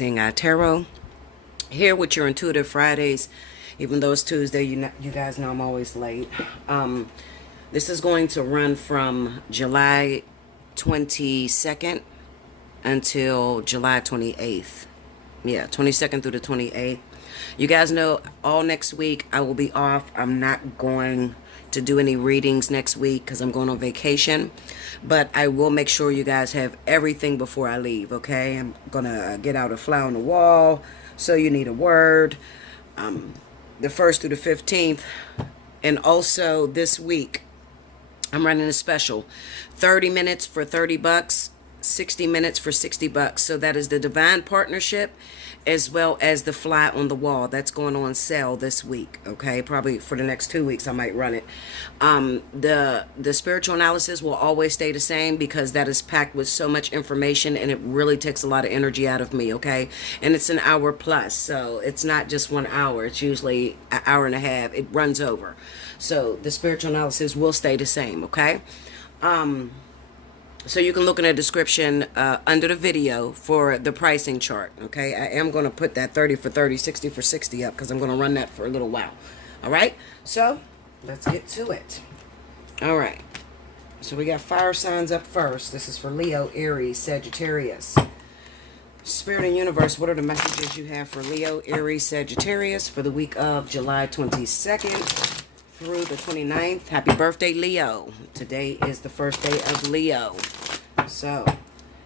Allseeingeyetarot, here with your Intuitive Fridays. Even though it's Tuesday, you guys know I'm always late. This is going to run from July 22nd until July 28th. Yeah, 22nd through the 28th. You guys know all next week I will be off. I'm not going to do any readings next week because I'm going on vacation. But I will make sure you guys have everything before I leave, okay? I'm going to get out a fly on the wall. So you need a word. The 1st through the 15th. And also this week, I'm running a special. 30 minutes for $30. 60 minutes for $60. So that is the Divine Partnership as well as the fly on the wall. That's going on sale this week, okay? Probably for the next 2 weeks I might run it. The spiritual analysis will always stay the same because that is packed with so much information and it really takes a lot of energy out of me, okay? And it's an hour plus, so it's not just 1 hour. It's usually an hour and a half. It runs over. So the spiritual analysis will stay the same, okay? So you can look in the description under the video for the pricing chart, okay? I am going to put that 30 for 30, 60 for 60 up because I'm going to run that for a little while. All right? So let's get to it. All right. So we got fire signs up first. This is for Leo, Aries, Sagittarius. Spirit and Universe, what are the messages you have for Leo, Aries, Sagittarius for the week of July 22nd? Through the 29th. Happy birthday, Leo. Today is the first day of Leo. So,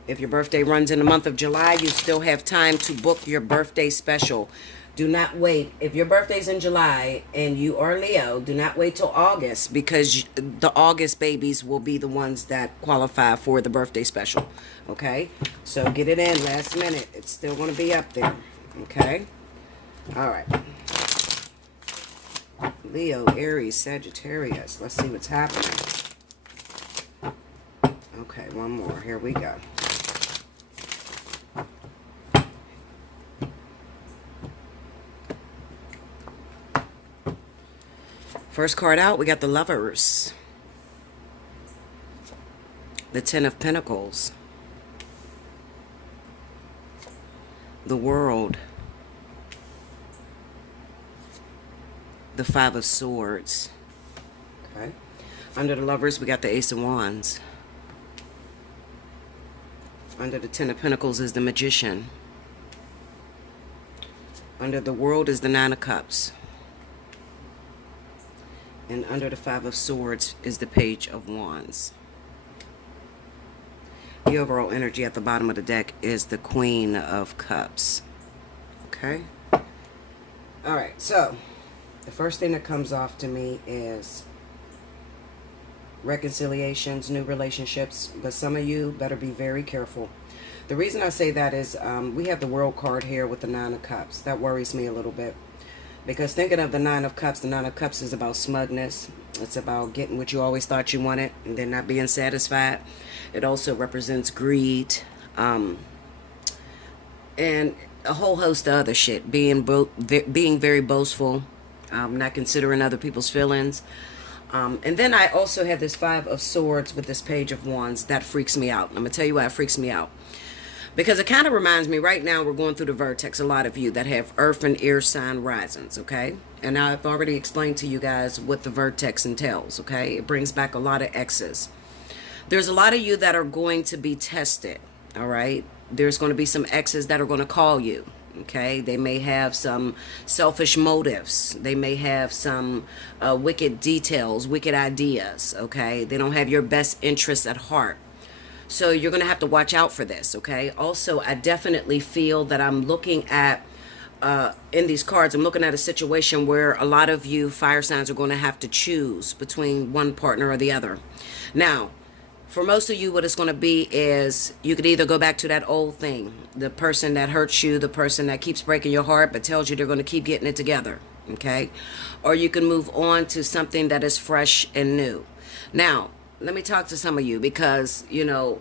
if your birthday runs in the month of July, you still have time to book your birthday special. Do not wait. If your birthday's in July and you are Leo, do not wait till August because the August babies will be the ones that qualify for the birthday special. Okay? So, get it in last minute. It's still going to be up there. Okay? All right. Leo, Aries, Sagittarius. Let's see what's happening. Okay, one more. Here we go. First card out, we got the Lovers. The Ten of Pentacles. The World. The Five of Swords. Okay. Under the Lovers, we got the Ace of Wands. Under the Ten of Pentacles is the Magician. Under the World is the Nine of Cups. And under the Five of Swords is the Page of Wands. The overall energy at the bottom of the deck is the Queen of Cups. Okay. All right, so the first thing that comes off to me is reconciliations, new relationships, but some of you better be very careful. The reason I say that is we have the World card here with the Nine of Cups. That worries me a little bit because thinking of the Nine of Cups is about smugness. It's about getting what you always thought you wanted and then not being satisfied. It also represents greed and a whole host of other shit, being very boastful. Not considering other people's feelings. And then I also have this Five of Swords with this Page of Wands. That freaks me out. I'm going to tell you why it freaks me out. Because it kind of reminds me, right now we're going through the vertex, a lot of you that have Earth and Air sign risings, okay? And I've already explained to you guys what the vertex entails, okay? It brings back a lot of X's. There's a lot of you that are going to be tested, all right? There's going to be some X's that are going to call you. Okay, they may have some selfish motives. They may have some wicked details, wicked ideas. Okay, they don't have your best interests at heart. So you're going to have to watch out for this. Okay, also, I definitely feel that I'm looking at, in these cards, I'm looking at a situation where a lot of you fire signs are going to have to choose between one partner or the other. Now, for most of you, what it's going to be is you could either go back to that old thing, the person that hurts you, the person that keeps breaking your heart but tells you they're going to keep getting it together, okay? Or you can move on to something that is fresh and new. Now, let me talk to some of you because, you know,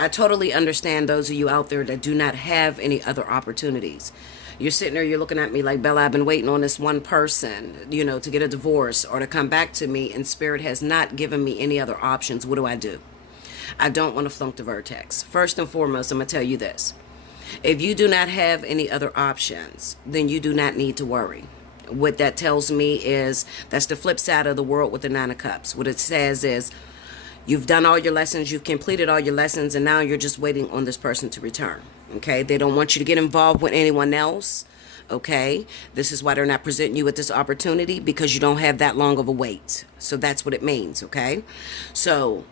I totally understand those of you out there that do not have any other opportunities. You're sitting there, you're looking at me like, Bella, I've been waiting on this one person, you know, to get a divorce or to come back to me, and Spirit has not given me any other options. What do? I don't want to flunk the vertex. First and foremost, I'm going to tell you this. If you do not have any other options, then you do not need to worry. What that tells me is that's the flip side of the world with the Nine of Cups. What it says is you've done all your lessons, you've completed all your lessons, and now you're just waiting on this person to return. Okay? They don't want you to get involved with anyone else. Okay? This is why they're not presenting you with this opportunity, because you don't have that long of a wait. So that's what it means. Okay? So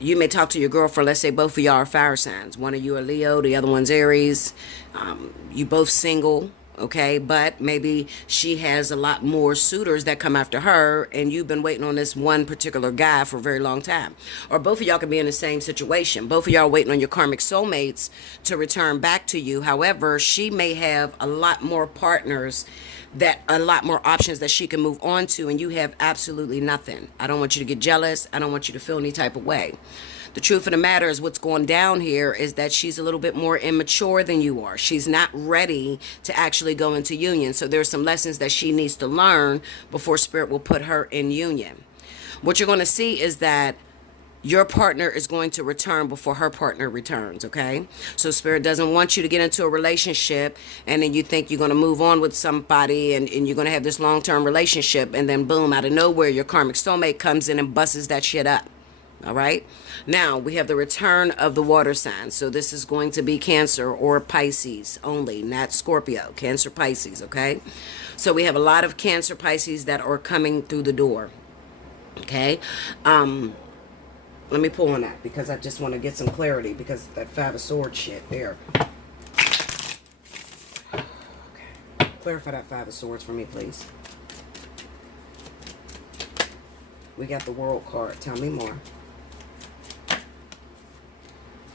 you may talk to your girlfriend. Let's say both of y'all are fire signs. One of you are Leo, the other one's Aries. You both single, okay? But maybe she has a lot more suitors that come after her, and you've been waiting on this one particular guy for a very long time. Or both of y'all could be in the same situation. Both of y'all waiting on your karmic soulmates to return back to you. However, she may have a lot more partners, that a lot more options that she can move on to, and you have absolutely nothing. I don't want you to get jealous. I don't want you to feel any type of way. The truth of the matter is what's going down here is that she's a little bit more immature than you are. She's not ready to actually go into union. So there's some lessons that she needs to learn before Spirit will put her in union. What you're going to see is that your partner is going to return before her partner returns, okay? So Spirit doesn't want you to get into a relationship and then you think you're going to move on with somebody and you're going to have this long-term relationship, and then boom, out of nowhere, your karmic soulmate comes in and busses that shit up, all right? Now, we have the return of the water signs. So this is going to be Cancer or Pisces only, not Scorpio. Cancer, Pisces, okay? So we have a lot of Cancer, Pisces that are coming through the door, okay? Let me pull on that because I just want to get some clarity, because that Five of Swords shit there. Okay. Clarify that Five of Swords for me, please. We got the World card. Tell me more.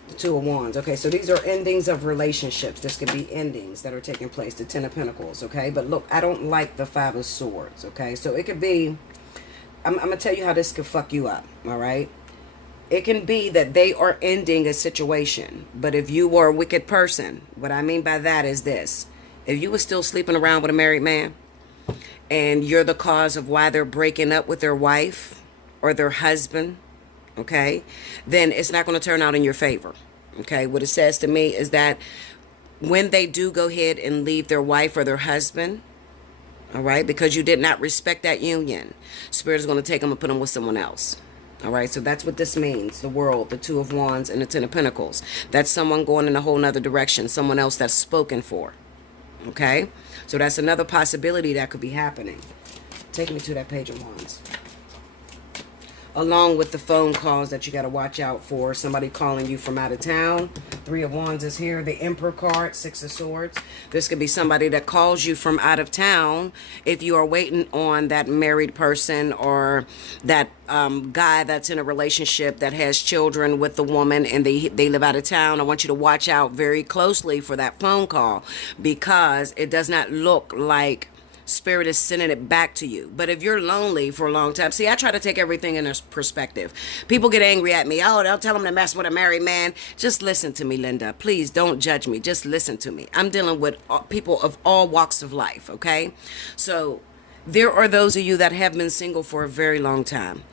The Two of Wands. Okay, so these are endings of relationships. This could be endings that are taking place. The Ten of Pentacles, okay? But look, I don't like the Five of Swords, okay? So it could be, I'm going to tell you how this could fuck you up, all right? It can be that they are ending a situation. But if you were a wicked person, what I mean by that is this. If you were still sleeping around with a married man and you're the cause of why they're breaking up with their wife or their husband, okay, then it's not going to turn out in your favor. Okay, what it says to me is that when they do go ahead and leave their wife or their husband, all right, because you did not respect that union, Spirit is going to take them and put them with someone else. All right, so that's what this means. The World, the Two of Wands, and the Ten of Pentacles. That's someone going in a whole nother direction. Someone else that's spoken for. Okay? So that's another possibility that could be happening. Take me to that Page of Wands. Along with the phone calls that you got to watch out for. Somebody calling you from out of town. Three of Wands is here. The Emperor card, Six of Swords. This could be somebody that calls you from out of town if you are waiting on that married person or that guy that's in a relationship that has children with the woman and they live out of town. I want you to watch out very closely for that phone call, because it does not look like Spirit is sending it back to you. But if you're lonely for a long time, see, I try to take everything in a perspective. People get angry at me. Oh, don't tell them to mess with a married man. Just listen to me, Linda. Please don't judge me. Just listen to me. I'm dealing with people of all walks of life, okay? So there are those of you that have been single for a very long time.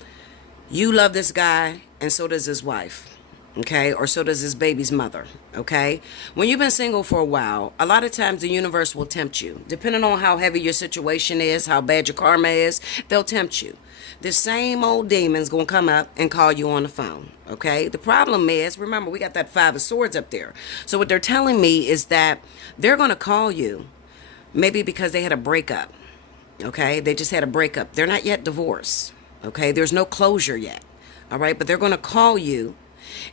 You love this guy, and so does his wife. Okay, or so does his baby's mother. Okay, when you've been single for a while, a lot of times the universe will tempt you. Depending on how heavy your situation is, how bad your karma is, they'll tempt you. The same old demon's gonna come up and call you on the phone. Okay, the problem is, remember, we got that Five of Swords up there. So what they're telling me is that they're gonna call you maybe because they had a breakup. Okay, they just had a breakup. They're not yet divorced. Okay, there's no closure yet. All right, but they're gonna call you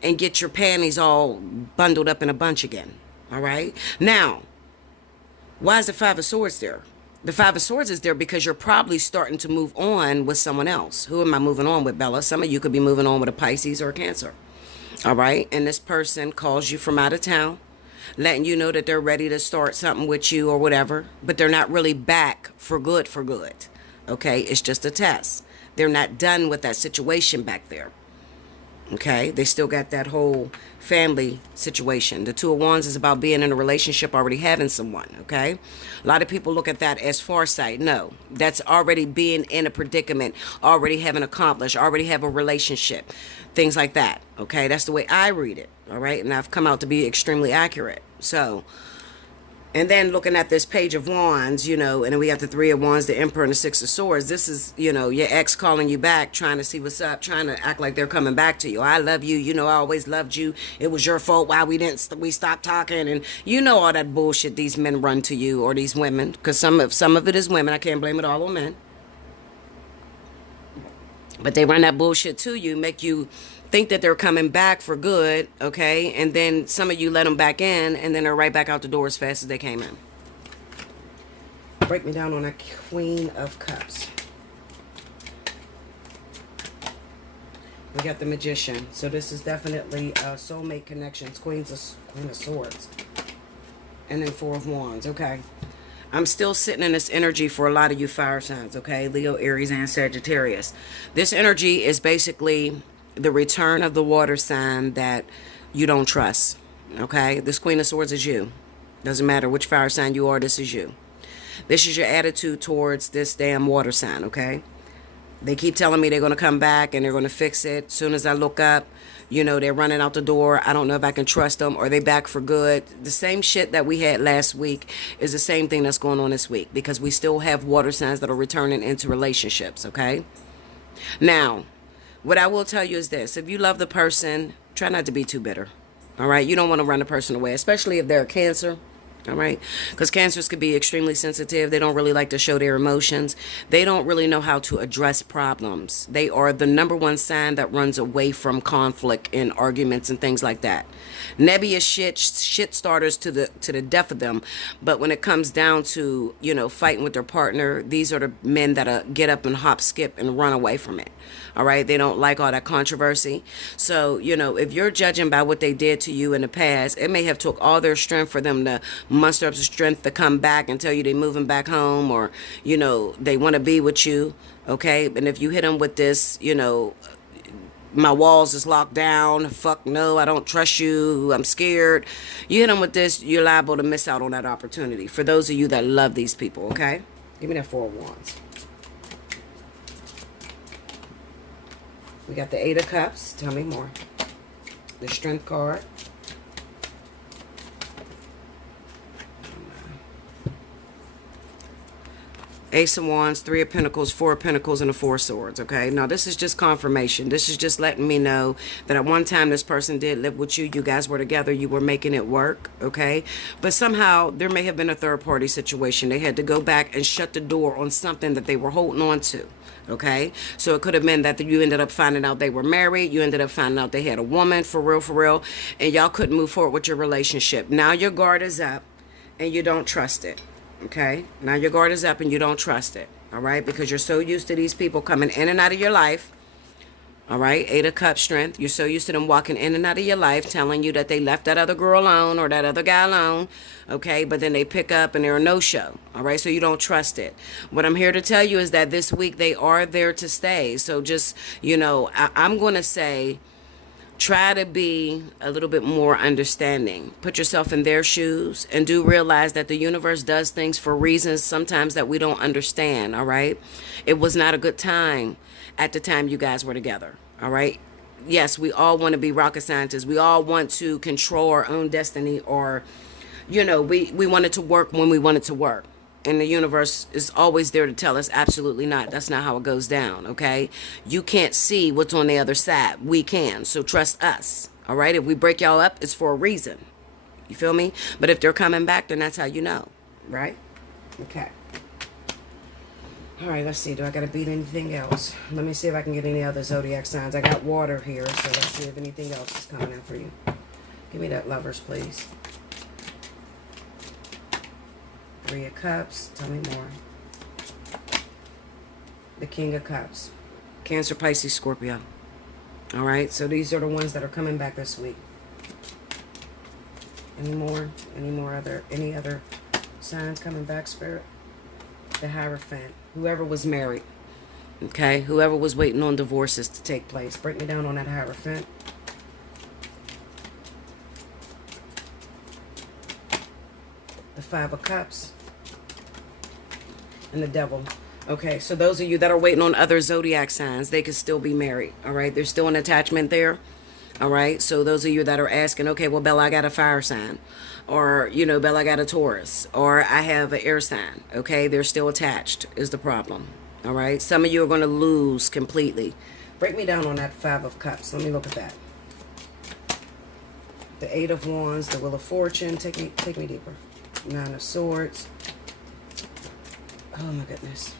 and get your panties all bundled up in a bunch again. All right? Now, why is the Five of Swords there? The Five of Swords is there because you're probably starting to move on with someone else. Who am I moving on with, Bella? Some of you could be moving on with a Pisces or a Cancer. All right? And this person calls you from out of town, letting you know that they're ready to start something with you or whatever, but they're not really back for good. Okay? It's just a test. They're not done with that situation back there. Okay, they still got that whole family situation. The Two of Wands is about being in a relationship, already having someone, okay? A lot of people look at that as farsight. No, that's already being in a predicament, already having accomplished, already have a relationship, things like that, okay? That's the way I read it, all right? And I've come out to be extremely accurate, So, and then looking at this Page of Wands, you know, and then we got the Three of Wands, the Emperor, and the Six of Swords. This is, you know, your ex calling you back, trying to see what's up, trying to act like they're coming back to you. I love you. You know, I always loved you. It was your fault why we stopped talking. And you know all that bullshit these men run to you, or these women, because some of it is women. I can't blame it all on men. But they run that bullshit to you, make you think that they're coming back for good, okay? And then some of you let them back in, and then they're right back out the door as fast as they came in. Break me down on a Queen of Cups. We got the Magician. So this is definitely soulmate connections. Queen of Swords. And then Four of Wands, okay? I'm still sitting in this energy for a lot of you fire signs, okay? Leo, Aries, and Sagittarius. This energy is basically the return of the water sign that you don't trust, okay? This Queen of Swords is you. Doesn't matter which fire sign you are, this is you. This is your attitude towards this damn water sign, okay? They keep telling me they're going to come back and they're going to fix it. As soon as I look up, you know, they're running out the door. I don't know if I can trust them, or they back for good. The same shit that we had last week is the same thing that's going on this week, because we still have water signs that are returning into relationships, okay? Now, what I will tell you is this. If you love the person, try not to be too bitter, all right? You don't want to run a person away, especially if they're a Cancer. All right, because Cancers could be extremely sensitive. They don't really like to show their emotions. They don't really know how to address problems. They are the #1 sign that runs away from conflict and arguments and things like that. Nebulous shit starters to the death of them. But when it comes down to, you know, fighting with their partner, these are the men that get up and hop, skip, and run away from it. All right, they don't like all that controversy. So, you know, if you're judging by what they did to you in the past, it may have took all their strength for them to muster up the strength to come back and tell you they're moving back home, or, you know, they want to be with you, okay? And if you hit them with this, you know, my walls is locked down, fuck no, I don't trust you, I'm scared. You hit them with this, you're liable to miss out on that opportunity. For those of you that love these people, okay? Give me that Four of Wands. We got the Eight of Cups. Tell me more. The Strength card. Ace of Wands, Three of Pentacles, Four of Pentacles, and the Four of Swords, okay? Now, this is just confirmation. This is just letting me know that at one time this person did live with you. You guys were together. You were making it work, okay? But somehow there may have been a third-party situation. They had to go back and shut the door on something that they were holding on to, okay? So it could have been that you ended up finding out they were married. You ended up finding out they had a woman, for real, and y'all couldn't move forward with your relationship. Now your guard is up, and you don't trust it. Okay, now your guard is up and you don't trust it, all right, because you're so used to these people coming in and out of your life, all right? Eight of Cups, Strength. You're so used to them walking in and out of your life, telling you that they left that other girl alone or that other guy alone, okay, but then they pick up and they're a no-show, all right, so you don't trust it. What I'm here to tell you is that this week they are there to stay, so just, you know, I'm going to say, try to be a little bit more understanding. Put yourself in their shoes and do realize that the universe does things for reasons sometimes that we don't understand, all right? It was not a good time at the time you guys were together, all right? Yes, we all want to be rocket scientists. We all want to control our own destiny, or, you know, we want it to work when we want it to work. And the universe is always there to tell us, absolutely not. That's not how it goes down, okay? You can't see what's on the other side. We can, so trust us, all right? If we break y'all up, it's for a reason. You feel me? But if they're coming back, then that's how you know, right? Okay. All right, let's see. Do I got to beat anything else? Let me see if I can get any other zodiac signs. I got water here, so let's see if anything else is coming out for you. Give me that Lovers, please. Three of Cups. Tell me more. The King of Cups. Cancer, Pisces, Scorpio. All right, so these are the ones that are coming back this week. Any other signs coming back, Spirit? The Hierophant. Whoever was married. Okay, whoever was waiting on divorces to take place. Break me down on that Hierophant. The Five of Cups. And the Devil. Okay, so those of you that are waiting on other zodiac signs, they could still be married, all right? There's still an attachment there, All right. So those of you that are asking, okay, well, Bella, I got a fire sign. Or, you know, Bella, I got a Taurus. Or I have an air sign. Okay. They're still attached is the problem. All right. Some of you are going to lose completely. Break me down on that 5 of Cups. Let me look at that. The 8 of Wands, the Wheel of Fortune. Take me deeper. 9 of Swords. Oh my goodness.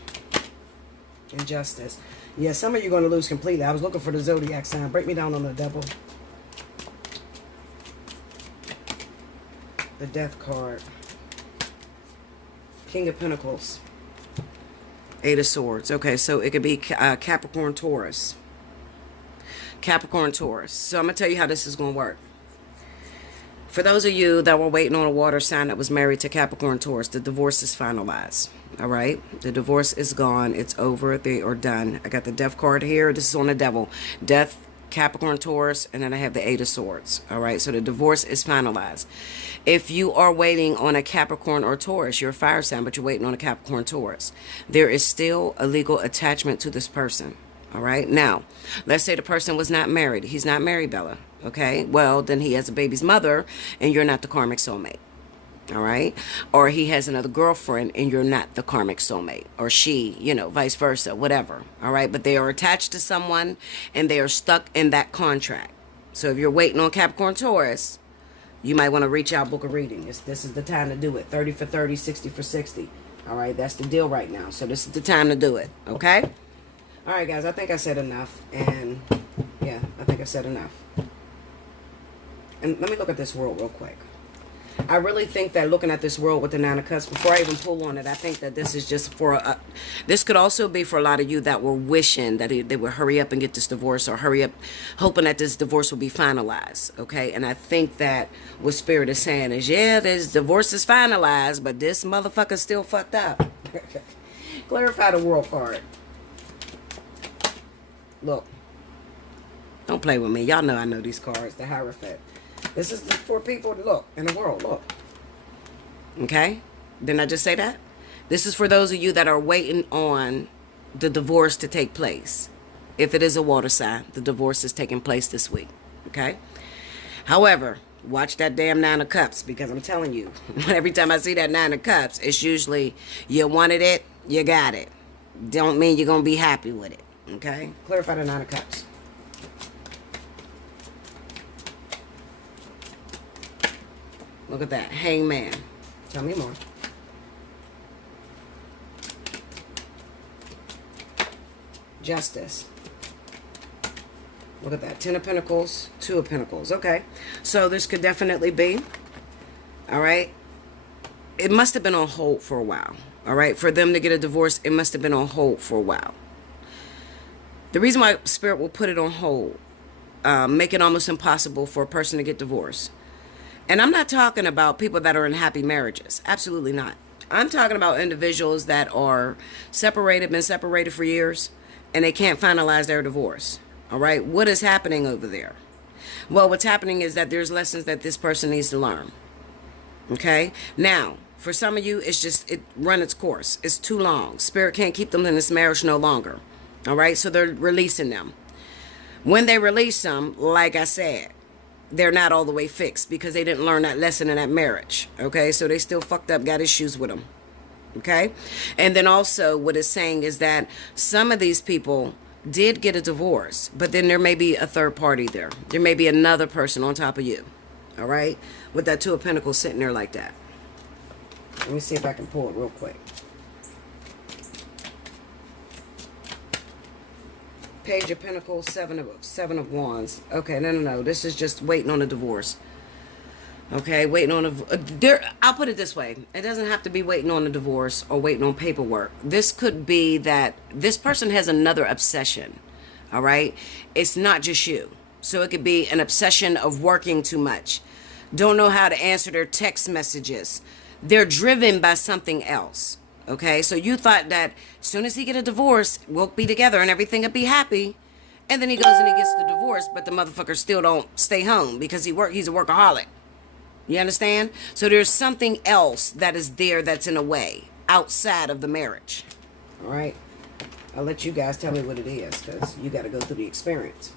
Injustice. Yeah, some of you are going to lose completely. I was looking for the zodiac sign. Break me down on the Devil. The Death card. King of Pentacles. 8 of Swords. Okay, so it could be Capricorn, Taurus. Capricorn, Taurus. So I'm going to tell you how this is going to work. For those of you that were waiting on a water sign that was married to Capricorn, Taurus, the divorce is finalized. All right? The divorce is gone. It's over. They are done. I got the Death card here. This is on the Devil. Death, Capricorn, Taurus, and then I have the 8 of Swords. All right? So the divorce is finalized. If you are waiting on a Capricorn or Taurus, you're a fire sign, but you're waiting on a Capricorn, Taurus, there is still a legal attachment to this person. All right? Now, let's say the person was not married. He's not married, Bella. Okay? Well, then he has a baby's mother, and you're not the karmic soulmate. All right? Or he has another girlfriend, and you're not the karmic soulmate. Or she, you know, vice versa, whatever. All right? But they are attached to someone, and they are stuck in that contract. So if you're waiting on Capricorn, Taurus, you might want to reach out, book a reading. This is the time to do it. 30 for 30, 60 for 60. All right? That's the deal right now. So this is the time to do it. Okay? All right, guys, I think I said enough. And, yeah, I think I said enough. And let me look at this world real quick. I really think that looking at this world with the 9 of Cups, before I even pull on it, I think that this is just for this could also be for a lot of you that were wishing that they would hurry up and get this divorce, or hurry up hoping that this divorce will be finalized. Okay? And I think that what Spirit is saying is, yeah, this divorce is finalized, but this motherfucker's still fucked up. Clarify the world card. Look, don't play with me. Y'all know I know these cards. The Hierophant. This is for people to look in the world. Look. Okay? Didn't I just say that? This is for those of you that are waiting on the divorce to take place. If it is a water sign, the divorce is taking place this week. Okay? However, watch that damn 9 of Cups, because I'm telling you, every time I see that 9 of Cups, it's usually you wanted it, you got it. Don't mean you're going to be happy with it. Okay? Clarify the 9 of Cups. Look at that. Hangman. Tell me more. Justice. Look at that. 10 of Pentacles, 2 of Pentacles. Okay. So this could definitely be. All right. It must have been on hold for a while. All right. For them to get a divorce, it must have been on hold for a while. The reason why Spirit will put it on hold, make it almost impossible for a person to get divorced. And I'm not talking about people that are in happy marriages. Absolutely not. I'm talking about individuals that are separated, been separated for years, and they can't finalize their divorce. All right? What is happening over there? Well, what's happening is that there's lessons that this person needs to learn. Okay? Now, for some of you, it run its course. It's too long. Spirit can't keep them in this marriage no longer. All right? So they're releasing them. When they release them, like I said, they're not all the way fixed because they didn't learn that lesson in that marriage. Okay? So they still fucked up, got issues with them. Okay? And then also what it's saying is that some of these people did get a divorce, but then there may be a third party there. There may be another person on top of you. All right? With that 2 of Pentacles sitting there like that. Let me see if I can pull it real quick. Page of Pentacles, 7 of Wands. Okay, no. This is just waiting on a divorce. Okay, waiting on I'll put it this way. It doesn't have to be waiting on a divorce or waiting on paperwork. This could be that this person has another obsession. All right? It's not just you. So it could be an obsession of working too much. Don't know how to answer their text messages. They're driven by something else. Okay, so you thought that as soon as he get a divorce, we'll be together and everything will be happy. And then he goes and he gets the divorce, but the motherfucker still don't stay home because he's a workaholic. You understand? So there's something else that is there that's in a way outside of the marriage. All right? I'll let you guys tell me what it is because you got to go through the experience.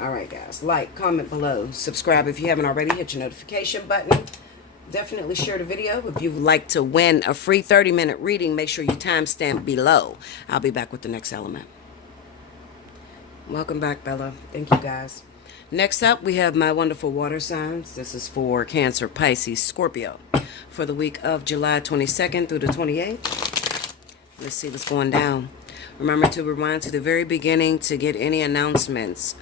All right, guys. Like, comment below. Subscribe if you haven't already. Hit your notification button. Definitely share the video. If you would like to win a free 30-minute reading, make sure you timestamp below. I'll be back with the next element. Welcome back, Bella. Thank you, guys. Next up, we have my wonderful water signs. This is for Cancer, Pisces, Scorpio for the week of July 22nd through the 28th. Let's see what's going down. Remember to rewind to the very beginning to get any announcements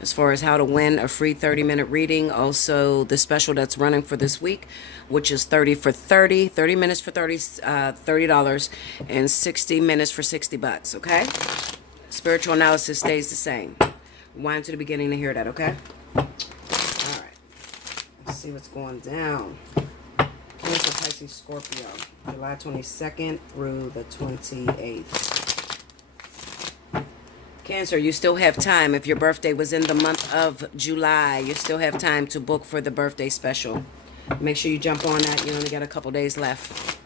as far as how to win a free 30-minute reading. Also, the special that's running for this week, which is 30 for 30, 30 minutes for $30, and 60 minutes for $60, okay? Spiritual analysis stays the same. Wind to the beginning to hear that, okay? All right. Let's see what's going down. Cancer, Pisces, Scorpio, July 22nd through the 28th. Cancer, you still have time. If your birthday was in the month of July, you still have time to book for the birthday special. Make sure you jump on that. You only got a couple days left.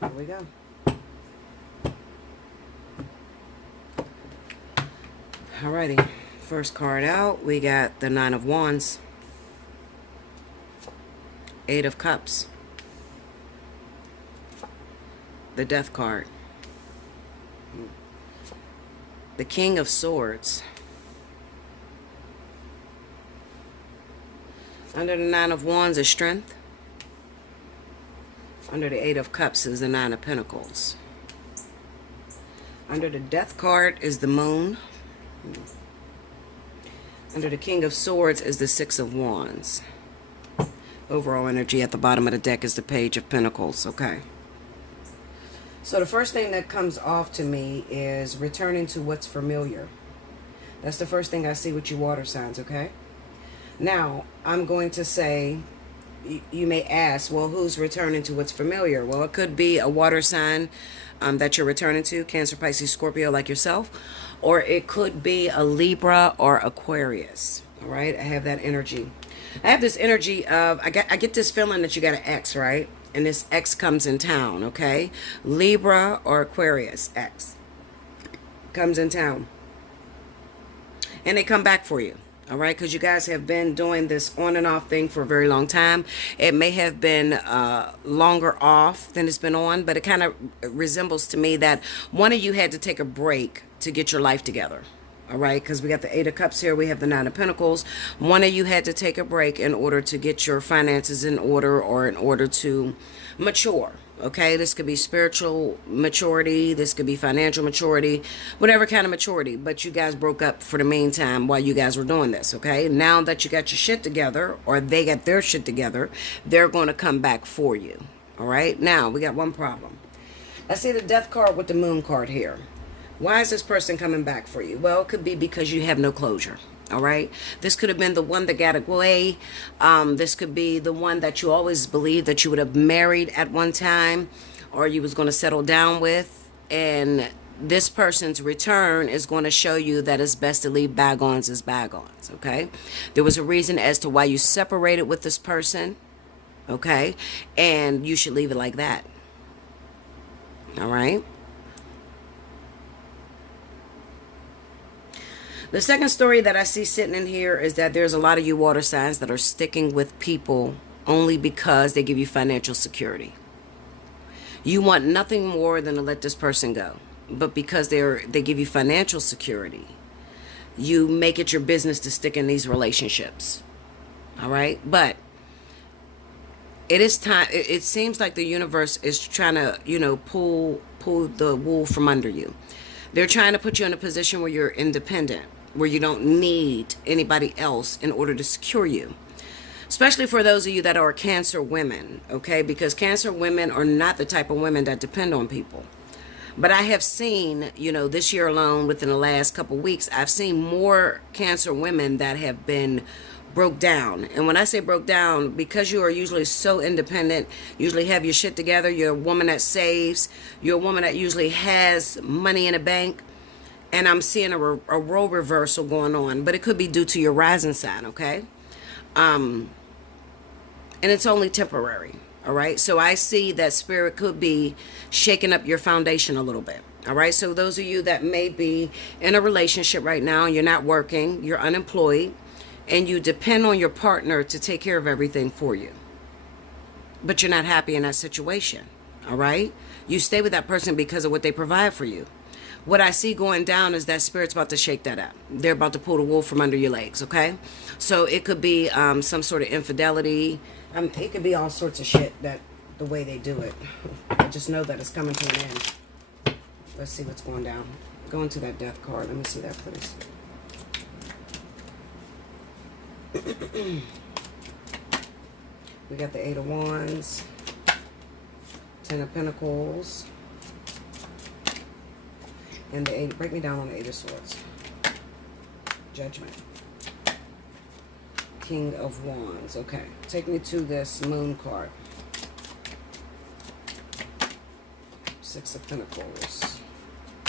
Here we go. Alrighty, first card out, we got the Nine of Wands, Eight of Cups, the Death card, the King of Swords. Under the Nine of Wands is Strength. Under the Eight of Cups is the Nine of Pentacles. Under the Death card is the Moon. Under the King of Swords is the Six of Wands. Overall energy at the bottom of the deck is the Page of Pentacles, okay? So the first thing that comes off to me is returning to what's familiar. That's the first thing I see with you water signs, okay? Now, I'm going to say, you may ask, well, who's returning to what's familiar? Well, it could be a water sign that you're returning to, Cancer, Pisces, Scorpio, like yourself. Or it could be a Libra or Aquarius, all right? I have that energy. I have this energy of, I get this feeling that you got an ex, right? And this ex comes in town, okay? Libra or Aquarius, ex comes in town. And they come back for you. All right, because you guys have been doing this on and off thing for a very long time. It may have been longer off than it's been on, but it kind of resembles to me that one of you had to take a break to get your life together. All right, because we got the Eight of Cups here. We have the Nine of Pentacles. One of you had to take a break in order to get your finances in order or in order to mature. Okay, this could be spiritual maturity, this could be financial maturity, whatever kind of maturity, but you guys broke up for the meantime while you guys were doing this, okay? Now that you got your shit together, or they got their shit together, they're going to come back for you, all right? Now, we got one problem. I see the Death card with the Moon card here. Why is this person coming back for you? Well, it could be because you have no closure. All right, this could have been the one that got away. This could be the one that you always believed that you would have married at one time, or you was going to settle down with. And this person's return is going to show you that it's best to leave bygones as bygones. Okay, there was a reason as to why you separated with this person. Okay, and you should leave it like that. All right. The second story that I see sitting in here is that there's a lot of you water signs that are sticking with people only because they give you financial security. You want nothing more than to let this person go. But because they give you financial security, you make it your business to stick in these relationships. All right? But it is time. It seems like the universe is trying to, pull the wool from under you. They're trying to put you in a position where you're independent, where you don't need anybody else in order to secure you. Especially for those of you that are Cancer women, okay? Because Cancer women are not the type of women that depend on people. But I have seen, this year alone, within the last couple weeks, I've seen more Cancer women that have been broke down. And when I say broke down, because you are usually so independent, usually have your shit together, you're a woman that saves, you're a woman that usually has money in a bank, and I'm seeing a role reversal going on, but it could be due to your rising sign, okay? And it's only temporary. All right. So I see that spirit could be shaking up your foundation a little bit. All right. So those of you that may be in a relationship right now, you're not working, you're unemployed, and you depend on your partner to take care of everything for you, but you're not happy in that situation. All right. You stay with that person because of what they provide for you. What I see going down is that spirit's about to shake that up. They're about to pull the wool from under your legs, okay? So it could be some sort of infidelity. It could be all sorts of shit, that the way they do it. I just know that it's coming to an end. Let's see what's going down. Go into that death card. Let me see that, please. We got the 8 of Wands, 10 of Pentacles, and the 8. Break me down on the 8 of Swords. Judgment. King of Wands. Okay. Take me to this Moon card. 6 of Pentacles.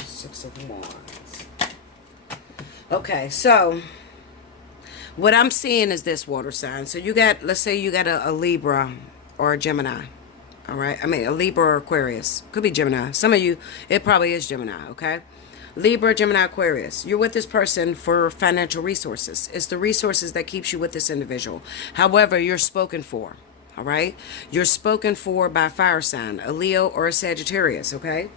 6 of Wands. Okay, so what I'm seeing is this, water sign. So you got, let's say you got a Libra or a Gemini. All right. I mean, a Libra or Aquarius. Could be Gemini. Some of you, it probably is Gemini. Okay. Libra, Gemini, Aquarius. You're with this person for financial resources. It's the resources that keeps you with this individual. However, you're spoken for. All right. You're spoken for by a fire sign, a Leo or a Sagittarius. Okay.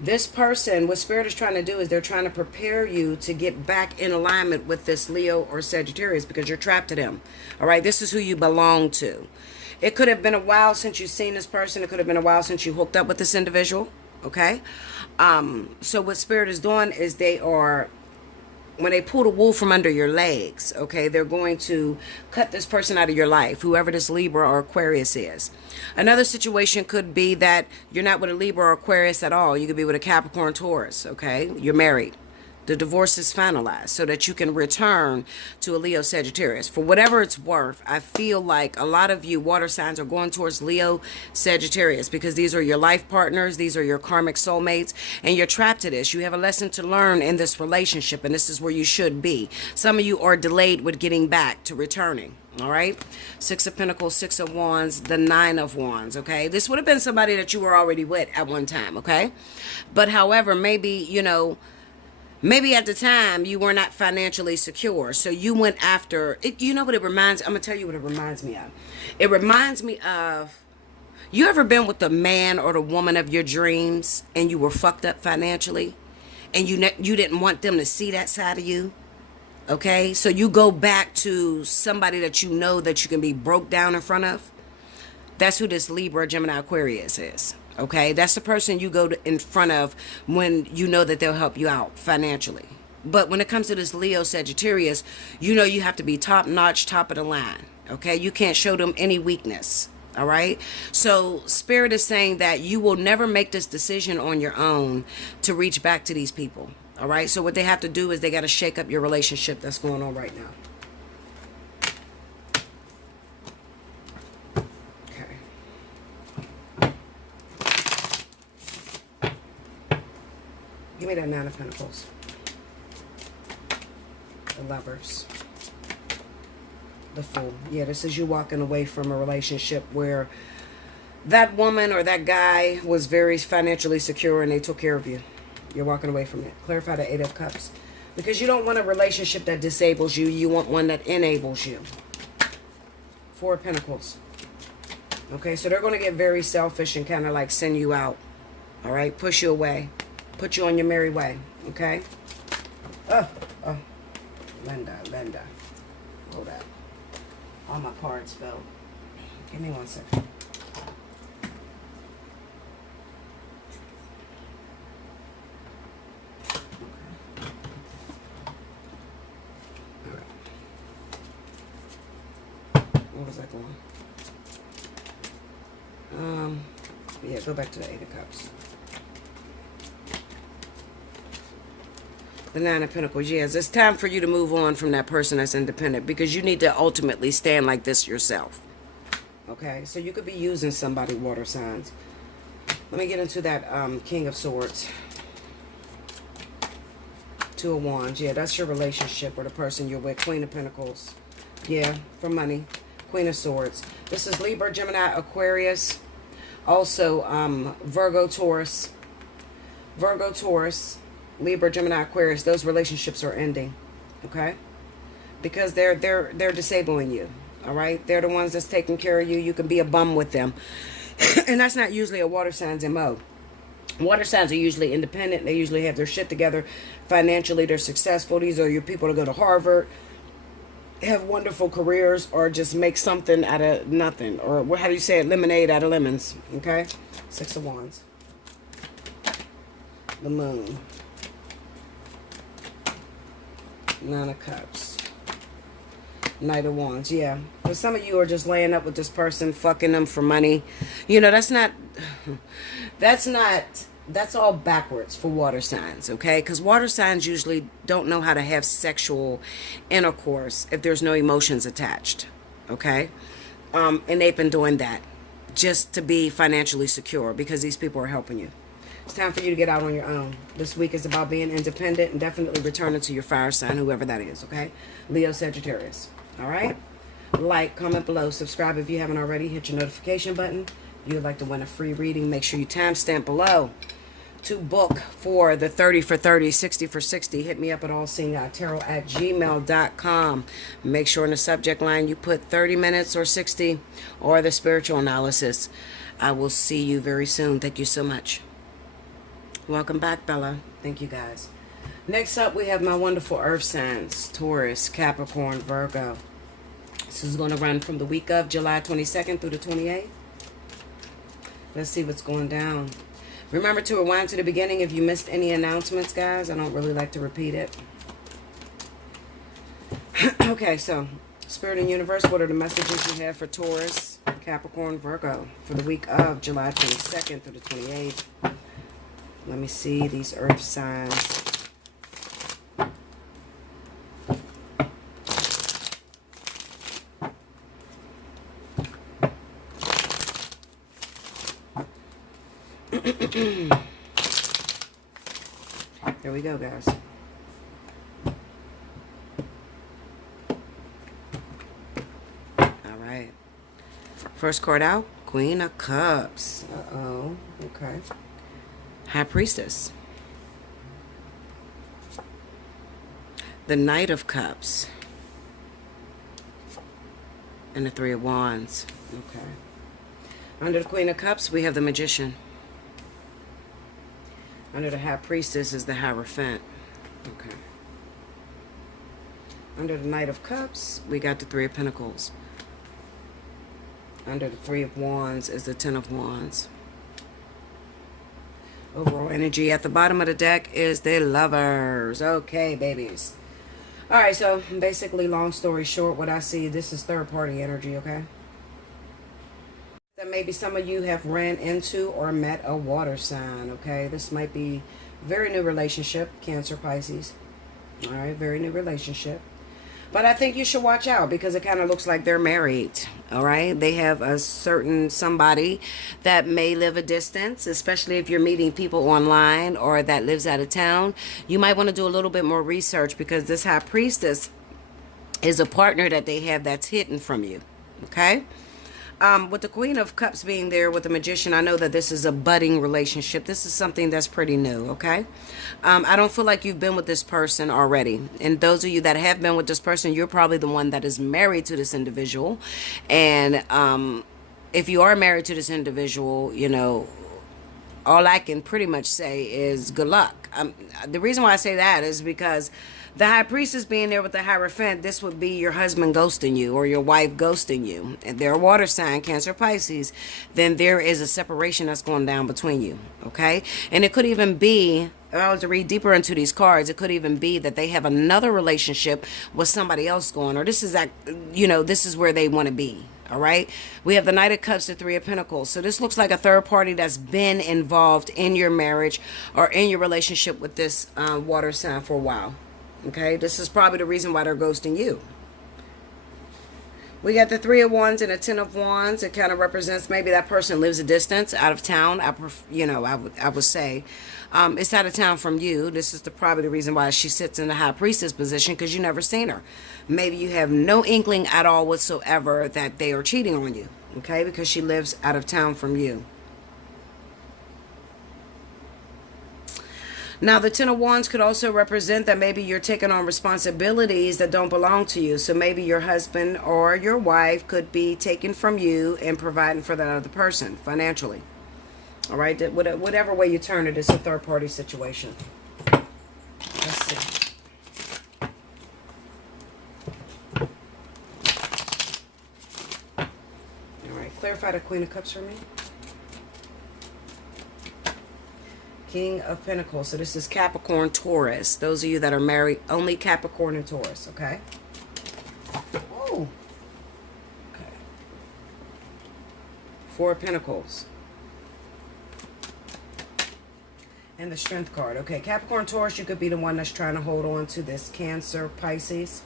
This person, what Spirit is trying to do is they're trying to prepare you to get back in alignment with this Leo or Sagittarius because you're trapped to them. All right. This is who you belong to. It could have been a while since you've seen this person. It could have been a while since you hooked up with this individual. Okay. So what Spirit is doing is they are, when they pull the wool from under your legs, okay, they're going to cut this person out of your life, whoever this Libra or Aquarius is. Another situation could be that you're not with a Libra or Aquarius at all. You could be with a Capricorn, Taurus, okay? You're married. The divorce is finalized so that you can return to a Leo Sagittarius. For whatever it's worth, I feel like a lot of you water signs are going towards Leo Sagittarius because these are your life partners. These are your karmic soulmates, and you're trapped to this. You have a lesson to learn in this relationship, and this is where you should be. Some of you are delayed with getting back to returning. All right. 6 of Pentacles, 6 of Wands, the 9 of Wands. Okay. This would have been somebody that you were already with at one time. Okay. But however, maybe, maybe at the time you were not financially secure. So you went after it. You know what it reminds? I'm going to tell you what it reminds me of. It reminds me of, you ever been with the man or the woman of your dreams and you were fucked up financially and you didn't want them to see that side of you? Okay. So you go back to somebody that you know that you can be broke down in front of. That's who this Libra, Gemini, Aquarius is. Okay, that's the person you go in front of when you know that they'll help you out financially. But when it comes to this Leo Sagittarius, you have to be top notch, top of the line. Okay, you can't show them any weakness. All right. So Spirit is saying that you will never make this decision on your own to reach back to these people. All right. So what they have to do is they got to shake up your relationship that's going on right now. Give me that 9 of Pentacles. The Lovers. The Fool. Yeah, this is you walking away from a relationship where that woman or that guy was very financially secure and they took care of you. You're walking away from it. Clarify the 8 of Cups. Because you don't want a relationship that disables you. You want one that enables you. 4 of Pentacles. Okay, so they're going to get very selfish and kind of like send you out. All right, push you away. Put you on your merry way, okay? Oh, Linda. Hold up. All my cards fell. Give me 1 second. Okay. All right. What was that going? Yeah, go back to the 8 of Cups. The 9 of Pentacles. Yes, it's time for you to move on from that person that's independent because you need to ultimately stand like this yourself. Okay, so you could be using somebody, water signs. Let me get into that King of Swords. 2 of Wands. Yeah, that's your relationship or the person you're with. Queen of Pentacles. Yeah, for money. Queen of Swords. This is Libra, Gemini, Aquarius. Also, Virgo, Taurus. Virgo, Taurus, Libra, Gemini, Aquarius. Those relationships are ending. Okay? Because they're disabling you. All right? They're the ones that's taking care of you. You can be a bum with them. And that's not usually a water sign's MO. Water signs are usually independent. They usually have their shit together. Financially, they're successful. These are your people to go to Harvard, have wonderful careers, or just make something out of nothing. Or how do you say it? Lemonade out of lemons. Okay? Six of Wands. The Moon. Nine of Cups. Knight of Wands. Yeah. But some of you are just laying up with this person, fucking them for money. You know, that's all backwards for water signs, okay? Because water signs usually don't know how to have sexual intercourse if there's no emotions attached, okay? And they've been doing that just to be financially secure because these people are helping you. It's time for you to get out on your own. This week is about being independent and definitely returning to your fire sign, whoever that is, okay? Leo, Sagittarius, all right? Like, comment below, subscribe if you haven't already, hit your notification button. If you would like to win a free reading, make sure you timestamp below. To book for the 30 for 30, 60 for 60, hit me up at allseeingeyetarot@gmail.com. Make sure in the subject line you put 30 minutes or 60 or the spiritual analysis. I will see you very soon. Thank you so much. Welcome back, Bella. Thank you, guys. Next up, we have my wonderful earth signs, Taurus, Capricorn, Virgo. This is going to run from the week of July 22nd through the 28th. Let's see what's going down. Remember to rewind to the beginning if you missed any announcements, guys. I don't really like to repeat it. Okay, so Spirit and Universe, what are the messages you have for Taurus, Capricorn, Virgo for the week of July 22nd through the 28th? Let me see these earth signs. Here we go, guys. All right. First card out, Queen of Cups. Uh-oh. Okay. High Priestess. The Knight of Cups. And the Three of Wands. Okay. Under the Queen of Cups, we have the Magician. Under the High Priestess is the Hierophant. Okay. Under the Knight of Cups, we got the Three of Pentacles. Under the Three of Wands is the Ten of Wands. Overall energy at the bottom of the deck is the Lovers. Okay, babies. All right, so basically, long story short, what I see, this is third-party energy, okay? That maybe some of you have ran into or met a water sign, okay? This might be very new relationship, Cancer, Pisces. All right, very new relationship. But I think you should watch out because it kind of looks like they're married, all right? They have a certain somebody that may live a distance, especially if you're meeting people online or that lives out of town. You might want to do a little bit more research because this High Priestess is a partner that they have that's hidden from you, okay? With the Queen of Cups being there with the Magician, I know that this is a budding relationship. This is something that's pretty new, okay? I don't feel like you've been with this person already. And those of you that have been with this person, you're probably the one that is married to this individual. And if you are married to this individual, you know, all I can pretty much say is good luck. The reason why I say that is because the High Priestess being there with the Hierophant, this would be your husband ghosting you or your wife ghosting you. If they're a water sign, Cancer, Pisces, then there is a separation that's going down between you, okay? And it could even be, if I was to read deeper into these cards, it could even be that they have another relationship with somebody else going, or this is, you know, this is where they want to be. All right, we have the Knight of Cups, the Three of Pentacles. So this looks like a third party that's been involved in your marriage or in your relationship with this water sign for a while. Okay, this is probably the reason why they're ghosting you. We got the Three of Wands and a Ten of Wands. It kind of represents maybe that person lives a distance out of town. I would say it's out of town from you. This is probably the reason why she sits in the High Priestess position, because you never seen her. Maybe you have no inkling at all whatsoever that they are cheating on you, okay? Because she lives out of town from you. Now, the Ten of Wands could also represent that maybe you're taking on responsibilities that don't belong to you. So maybe your husband or your wife could be taken from you and providing for that other person financially. All right? Whatever way you turn it, it's a third-party situation. Let's see. All right. Clarify the Queen of Cups for me. King of Pentacles. So this is Capricorn, Taurus. Those of you that are married, only Capricorn and Taurus, okay? Oh. Okay. Four of Pentacles. And the Strength card. Okay, Capricorn, Taurus, you could be the one that's trying to hold on to this Cancer, Pisces.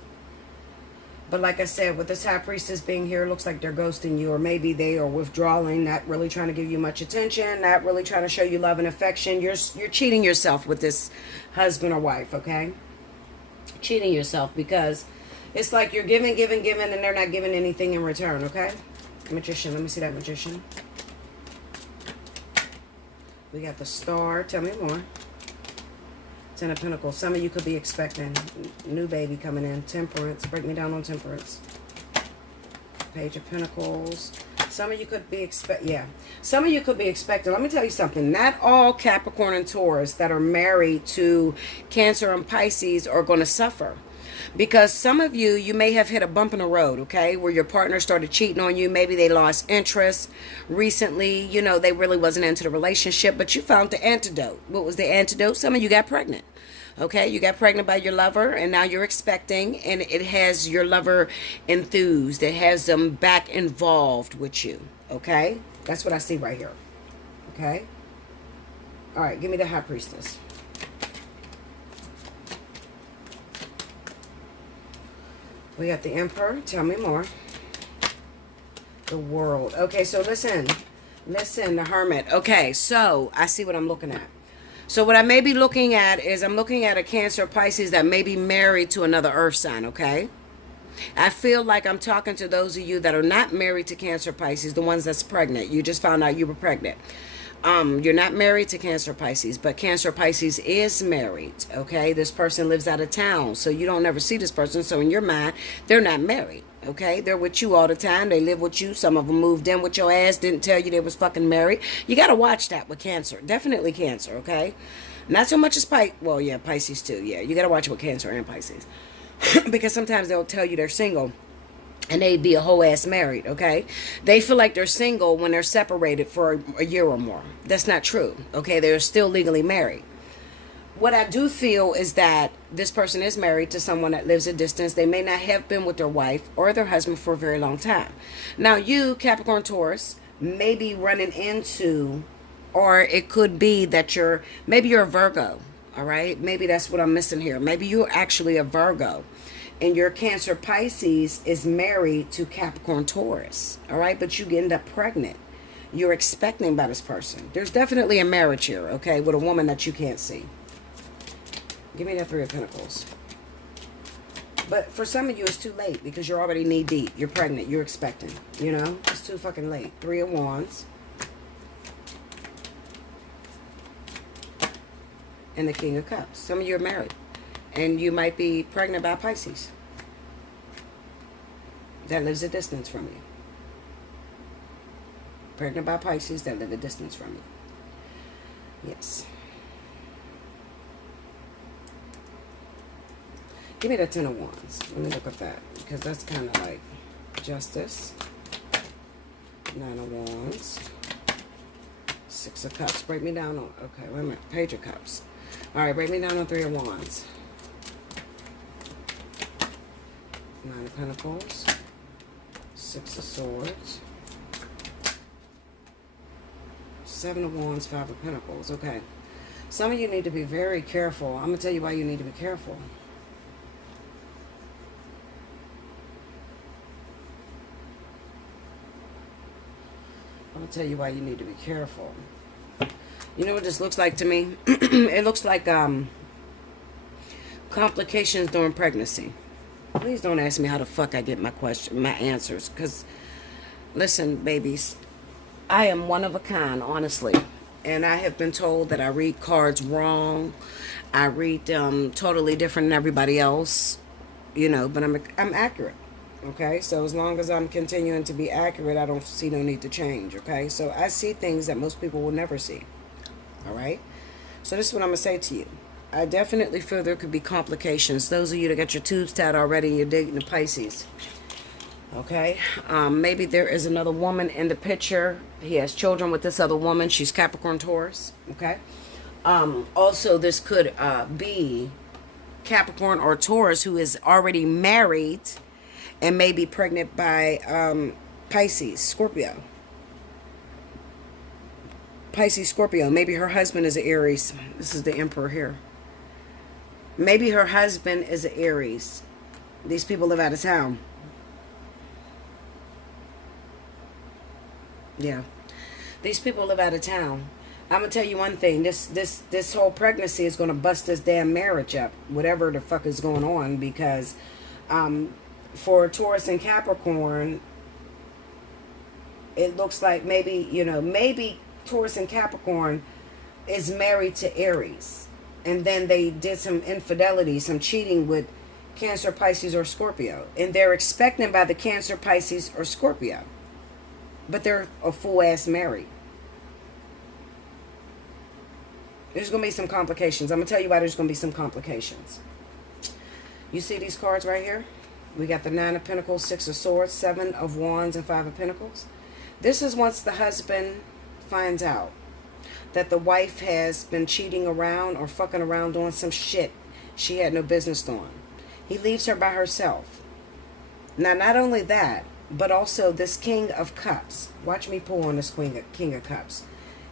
But like I said, with this High Priestess being here, it looks like they're ghosting you, or maybe they are withdrawing, not really trying to give you much attention, not really trying to show you love and affection. You're cheating yourself with this husband or wife, okay? Cheating yourself, because it's like you're giving, and they're not giving anything in return, okay? Magician, let me see that Magician. We got the Star. Tell me more. Ten of Pentacles. Some of you could be expecting new baby coming in. Temperance. Break me down on Temperance. Page of Pentacles. Some of you could be Some of you could be expecting. Let me tell you something. Not all Capricorn and Taurus that are married to Cancer and Pisces are going to suffer. Because some of you may have hit a bump in the road, okay, where your partner started cheating on you. Maybe they lost interest recently. You know, they really wasn't into the relationship, but you found the antidote. What was the antidote? Some of you got pregnant, okay? You got pregnant by your lover, and now you're expecting, and it has your lover enthused. It has them back involved with you, okay? That's what I see right here, okay? All right, give me the High Priestess. We got the Emperor. Tell me more. The World. Okay, so listen, the Hermit. Okay, so I see what I'm looking at. So what I may be looking at is I'm looking at a Cancer, Pisces that may be married to another earth sign, okay? I feel like I'm talking to those of you that are not married to Cancer, Pisces, the ones that's pregnant. You just found out you were pregnant. You're not married to Cancer, Pisces, but Cancer, Pisces is married, okay? This person lives out of town, so you don't never see this person. So in your mind, they're not married, okay? They're with you all the time. They live with you. Some of them moved in with your ass, didn't tell you they was fucking married. You got to watch that with Cancer. Definitely Cancer, okay? Not so much as Pisces too. Yeah, you got to watch it with Cancer and Pisces. Because sometimes they'll tell you they're single, and they'd be a whole ass married, okay? They feel like they're single when they're separated for a year or more. That's not true, okay? They're still legally married. What I do feel is that this person is married to someone that lives a distance. They may not have been with their wife or their husband for a very long time. Now, you, Capricorn, Taurus, may be running into, or it could be that maybe you're a Virgo, all right? Maybe that's what I'm missing here. Maybe you're actually a Virgo. And your Cancer, Pisces is married to Capricorn, Taurus. All right? But you end up pregnant. You're expecting by this person. There's definitely a marriage here, okay, with a woman that you can't see. Give me that Three of Pentacles. But for some of you, it's too late because you're already knee deep. You're pregnant. You're expecting. You know? It's too fucking late. Three of Wands. And the King of Cups. Some of you are married. And you might be pregnant by Pisces that lives a distance from you. Pregnant by Pisces that live a distance from you. Yes. Give me the Ten of Wands. Let me look at that. Because that's kind of like Justice. Nine of Wands. Six of Cups. Break me down on... Okay, wait a minute. Page of Cups. All right, break me down on Three of Wands. Nine of Pentacles, Six of Swords, Seven of Wands, Five of Pentacles. Okay. Some of you need to be very careful. I'm going to tell you why you need to be careful. I'll tell you why you need to be careful. You know what this looks like to me? It looks like complications during pregnancy. Please don't ask me how the fuck I get my answers. Because, listen, babies, I am one of a kind, honestly. And I have been told that I read cards wrong. I read totally different than everybody else. You know, but I'm accurate. Okay? So as long as I'm continuing to be accurate, I don't see no need to change. Okay? So I see things that most people will never see. All right? So this is what I'm going to say to you. I definitely feel there could be complications. Those of you that got your tubes tied already and you're dating the Pisces. Okay? Maybe there is another woman in the picture. He has children with this other woman. She's Capricorn Taurus. Okay? Also, this could be Capricorn or Taurus who is already married and may be pregnant by Pisces, Scorpio. Pisces, Scorpio. Maybe her husband is an Aries. This is the Emperor here. Maybe her husband is an Aries. These people live out of town. Yeah. These people live out of town. I'm going to tell you one thing. This whole pregnancy is going to bust this damn marriage up. Whatever the fuck is going on. Because for Taurus and Capricorn, it looks like maybe, you know, maybe Taurus and Capricorn is married to Aries. And then they did some infidelity, some cheating with Cancer, Pisces, or Scorpio. And they're expecting by the Cancer, Pisces, or Scorpio. But they're a full-ass married. There's going to be some complications. I'm going to tell you why there's going to be some complications. You see these cards right here? We got the 9 of Pentacles, 6 of Swords, 7 of Wands, and 5 of Pentacles. This is once the husband finds out that the wife has been cheating around or fucking around doing some shit she had no business doing. He leaves her by herself. Now, not only that, but also this King of Cups. Watch me pull on this King of Cups.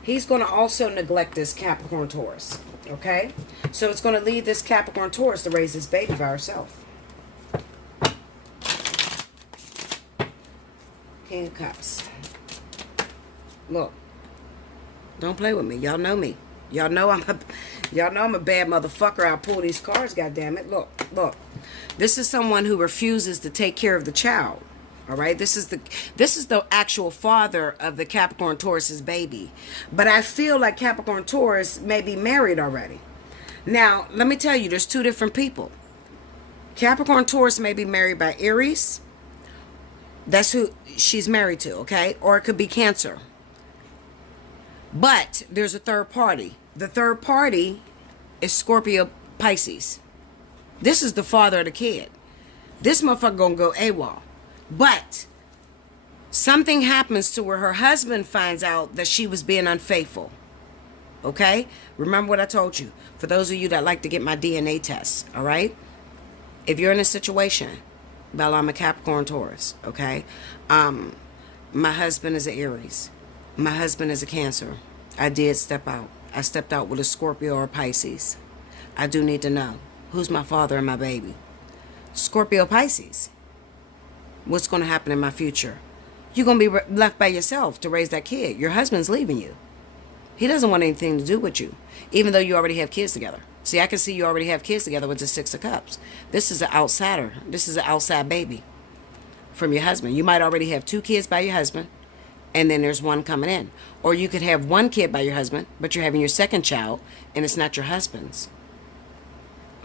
He's going to also neglect this Capricorn Taurus. Okay? So it's going to leave this Capricorn Taurus to raise this baby by herself. King of Cups. Look. Don't play with me. Y'all know me. Y'all know I'm a bad motherfucker. I'll pull these cards, goddammit. Look. This is someone who refuses to take care of the child. All right? This is the actual father of the Capricorn Taurus's baby. But I feel like Capricorn Taurus may be married already. Now, let me tell you, there's two different people. Capricorn Taurus may be married by Aries. That's who she's married to, okay? Or it could be Cancer. But there's a third party. The third party is Scorpio Pisces. This is the father of the kid. This motherfucker gonna go AWOL. But something happens to where her husband finds out that she was being unfaithful. Okay? Remember what I told you. For those of you that like to get my DNA tests, all right? If you're in a situation, Bella, I'm a Capricorn Taurus, okay? My husband is an Aries. My husband is a Cancer. I did step out. I stepped out with a Scorpio or Pisces. I do need to know who's my father and my baby. Scorpio Pisces. What's going to happen in my future? You're going to be left by yourself to raise that kid. Your husband's leaving you. He doesn't want anything to do with you, even though you already have kids together. See, I can see you already have kids together with the 6 of Cups. This is an outsider. This is an outside baby from your husband. You might already have 2 kids by your husband, and then there's one coming in. Or you could have 1 kid by your husband, but you're having your second child, and it's not your husband's.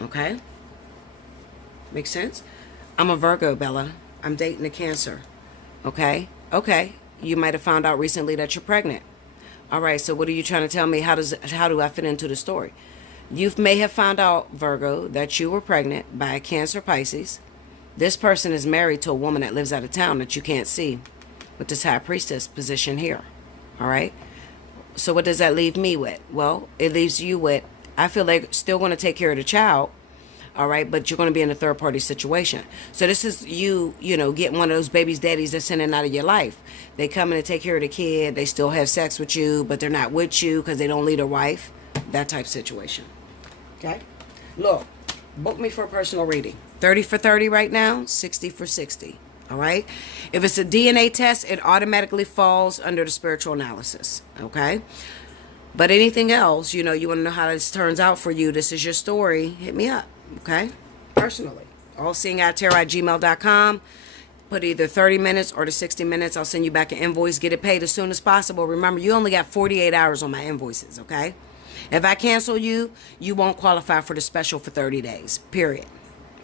Okay? Make sense? I'm a Virgo, Bella. I'm dating a Cancer. Okay? Okay. You might have found out recently that you're pregnant. All right, so what are you trying to tell me? How do I fit into the story? You may have found out, Virgo, that you were pregnant by a Cancer Pisces. This person is married to a woman that lives out of town that you can't see with this High Priestess position here. All right? So what does that leave me with? Well, it leaves you with, I feel like still going to take care of the child. All right, but you're going to be in a third party situation. So this is you know, getting one of those baby's daddies that's in and out of your life. They come in to take care of the kid. They still have sex with you, but they're not with you because they don't lead their wife. That type of situation. Okay? Look, book me for a personal reading. 30 for 30 right now, 60 for 60. All right. If it's a DNA test, it automatically falls under the spiritual analysis. Okay. But anything else, you want to know how this turns out for you, this is your story, hit me up. Okay. Personally. Allseeingeyetarot@gmail.com. Put either 30 minutes or the 60 minutes. I'll send you back an invoice. Get it paid as soon as possible. Remember, you only got 48 hours on my invoices. Okay. If I cancel you, you won't qualify for the special for 30 days. Period.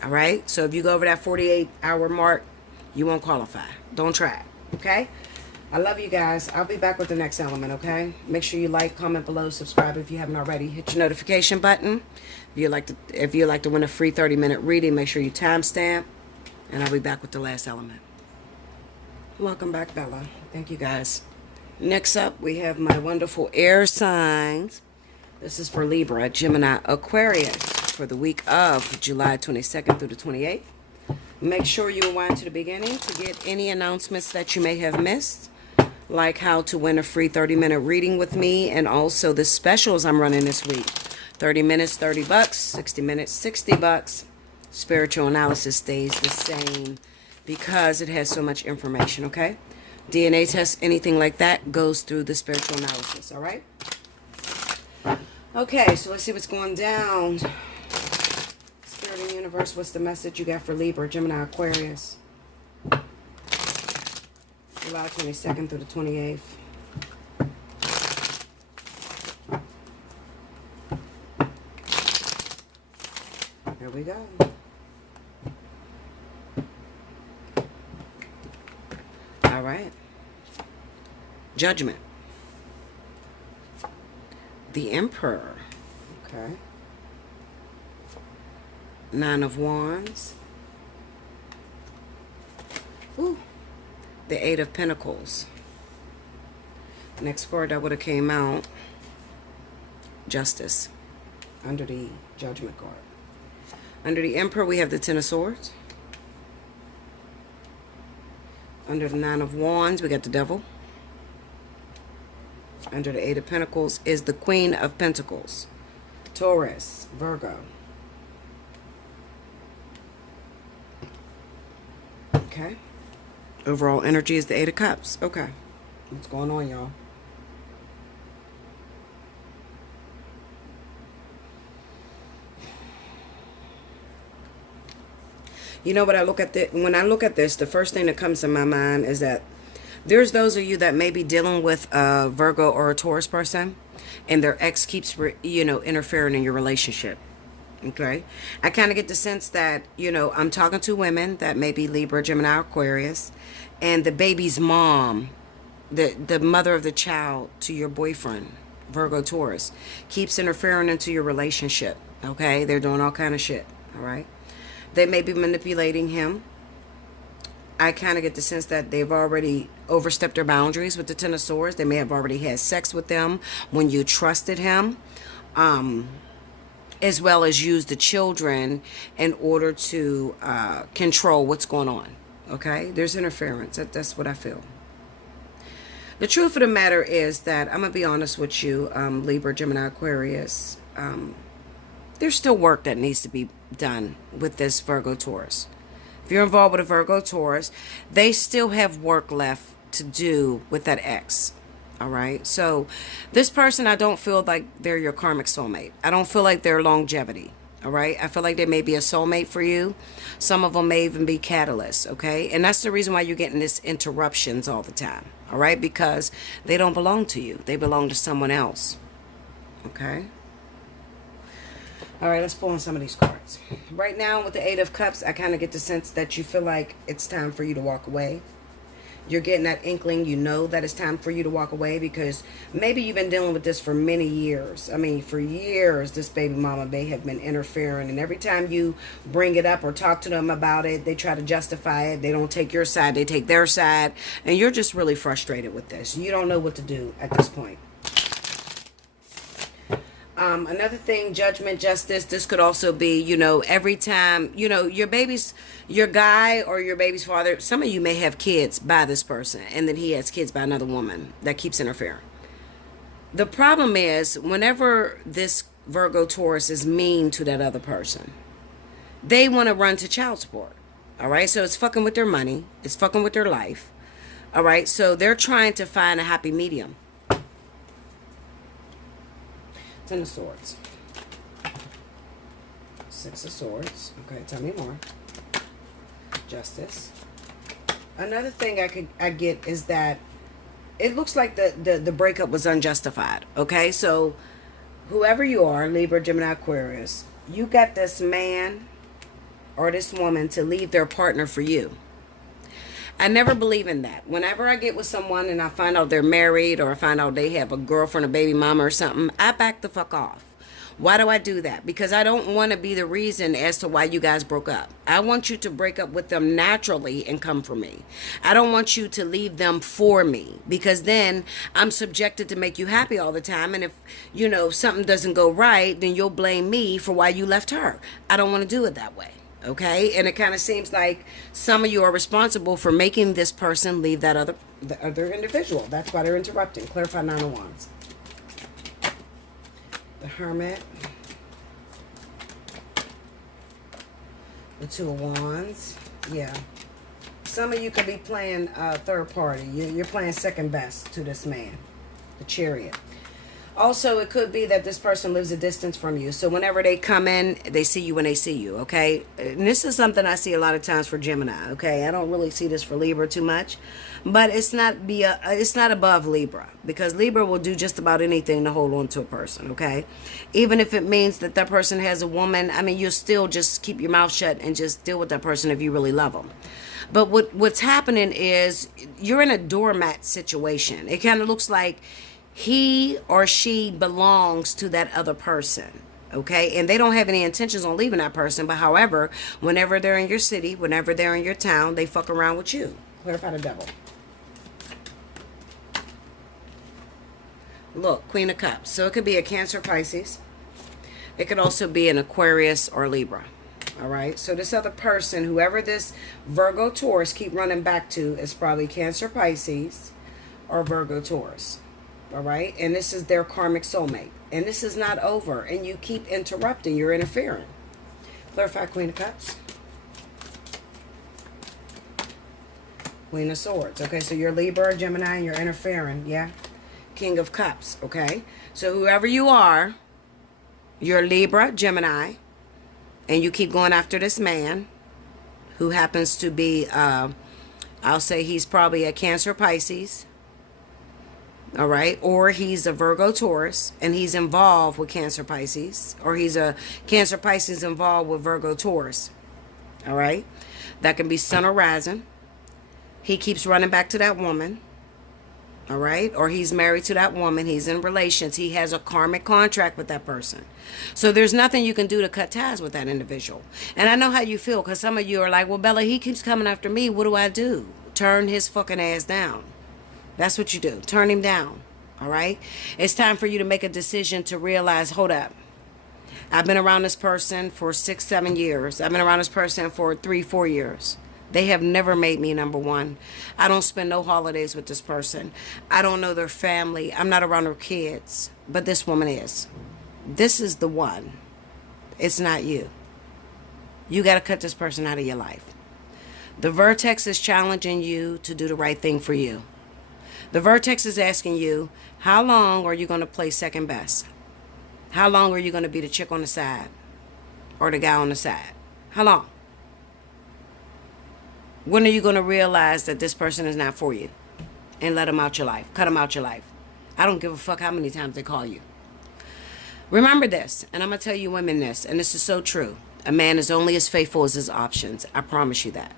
All right. So if you go over that 48-hour mark, you won't qualify. Don't try. Okay? I love you guys. I'll be back with the next element, okay? Make sure you like, comment below, subscribe if you haven't already. Hit your notification button. If you'd like to win a free 30-minute reading, make sure you timestamp. And I'll be back with the last element. Welcome back, Bella. Thank you, guys. Next up, we have my wonderful air signs. This is for Libra, Gemini, Aquarius for the week of July 22nd through the 28th. Make sure you rewind to the beginning to get any announcements that you may have missed, like how to win a free 30-minute reading with me, and also the specials I'm running this week. 30 minutes, $30. 60 minutes, $60. Spiritual analysis stays the same because it has so much information, okay? DNA test, anything like that, goes through the spiritual analysis, all right? Okay, so let's see what's going down. Spirit and universe, what's the message you got for Libra, Gemini, Aquarius? July 22nd through the 28th. Here we go. All right. Judgment. The Emperor. Okay. Nine of Wands. Ooh. The Eight of Pentacles. Next card that would have came out. Justice. Under the Judgment card. Under the Emperor, we have the Ten of Swords. Under the Nine of Wands, we got the Devil. Under the Eight of Pentacles is the Queen of Pentacles. Taurus, Virgo. Okay. Overall energy is the Eight of Cups. Okay. What's going on, y'all? You know what I look at when I look at this, the first thing that comes to my mind is that there's those of you that may be dealing with a Virgo or a Taurus person, and their ex keeps, interfering in your relationship. Okay? I kind of get the sense that, I'm talking to women that may be Libra, Gemini, Aquarius, and the baby's mom, the mother of the child to your boyfriend, Virgo, Taurus, keeps interfering into your relationship. Okay? They're doing all kind of shit. All right? They may be manipulating him. I kind of get the sense that they've already overstepped their boundaries with the Ten of Swords. They may have already had sex with them when you trusted him, as well as used the children in order to control what's going on. Okay? There's interference. That's what I feel. The truth of the matter is that, I'm going to be honest with you, Libra, Gemini, Aquarius, there's still work that needs to be done with this Virgo, Taurus. If you're involved with a Virgo, Taurus, they still have work left to do with that ex. All right? So this person, I don't feel like they're your karmic soulmate. I don't feel like they're longevity. All right? I feel like they may be a soulmate for you. Some of them may even be catalysts. Okay? And that's the reason why you're getting this interruptions all the time. All right? Because they don't belong to you. They belong to someone else. Okay? All right, let's pull on some of these cards. Right now, with the Eight of Cups, I kind of get the sense that you feel like it's time for you to walk away. You're getting that inkling. You know that it's time for you to walk away because maybe you've been dealing with this for many years. I mean, for years, this baby mama may have been interfering. And every time you bring it up or talk to them about it, they try to justify it. They don't take your side. They take their side. And you're just really frustrated with this. You don't know what to do at this point. Another thing, judgment, justice, this could also be, every time, your guy or your baby's father, some of you may have kids by this person, and then he has kids by another woman that keeps interfering. The problem is, whenever this Virgo Taurus is mean to that other person, they want to run to child support. All right, so it's fucking with their money. It's fucking with their life. All right, so they're trying to find a happy medium. Ten of Swords. Six of Swords. Okay, tell me more. Justice. Another thing I get is that it looks like the breakup was unjustified. Okay, so whoever you are, Libra, Gemini, Aquarius, you got this man or this woman to leave their partner for you. I never believe in that. Whenever I get with someone and I find out they're married or I find out they have a girlfriend, a baby mama or something, I back the fuck off. Why do I do that? Because I don't want to be the reason as to why you guys broke up. I want you to break up with them naturally and come for me. I don't want you to leave them for me, because then I'm subjected to make you happy all the time. And if, something doesn't go right, then you'll blame me for why you left her. I don't want to do it that way. Okay? And it kind of seems like some of you are responsible for making this person leave the other individual. That's why they're interrupting. Clarify Nine of Wands. The Hermit. The Two of Wands. Yeah. Some of you could be playing third party. You're playing second best to this man. The Chariot. Also, it could be that this person lives a distance from you. So whenever they come in, they see you when they see you, okay? And this is something I see a lot of times for Gemini, okay? I don't really see this for Libra too much. But it's not above Libra, because Libra will do just about anything to hold on to a person, okay? Even if it means that that person has a woman, I mean, you'll still just keep your mouth shut and just deal with that person if you really love them. But what's happening is you're in a doormat situation. It kind of looks like he or she belongs to that other person, okay? And they don't have any intentions on leaving that person. But however, whenever they're in your city, whenever they're in your town, they fuck around with you. Clarify the Devil. Look, Queen of Cups. So it could be a Cancer, Pisces. It could also be an Aquarius or Libra. All right? So this other person, whoever this Virgo, Taurus keep running back to, is probably Cancer, Pisces or Virgo, Taurus. All right? And this is their karmic soulmate. And this is not over. And you keep interrupting. You're interfering. Clarify Queen of Cups. Queen of Swords. Okay, so you're Libra or Gemini and you're interfering. Yeah? King of Cups. Okay? So whoever you are, you're Libra, Gemini, and you keep going after this man who happens to be, I'll say he's probably a Cancer, Pisces. All right, or he's a Virgo, Taurus, and he's involved with Cancer, Pisces, or he's a Cancer, Pisces involved with Virgo, Taurus. All right, that can be Sun or Rising. He keeps running back to that woman. All right, or he's married to that woman. He's in relations. He has a karmic contract with that person. So there's nothing you can do to cut ties with that individual. And I know how you feel, because some of you are like, well, Bella, he keeps coming after me. What do I do? Turn his fucking ass down. That's what you do. Turn him down. All right? It's time for you to make a decision to realize, hold up. I've been around this person for 6, 7 years. I've been around this person for 3, 4 years. They have never made me number one. I don't spend no holidays with this person. I don't know their family. I'm not around their kids. But this woman is. This is the one. It's not you. You got to cut this person out of your life. The Vertex is challenging you to do the right thing for you. The Vertex is asking you, how long are you going to play second best? How long are you going to be the chick on the side or the guy on the side? How long? When are you going to realize that this person is not for you and let them out your life? Cut them out your life. I don't give a fuck how many times they call you. Remember this, and I'm going to tell you women this, and this is so true. A man is only as faithful as his options. I promise you that.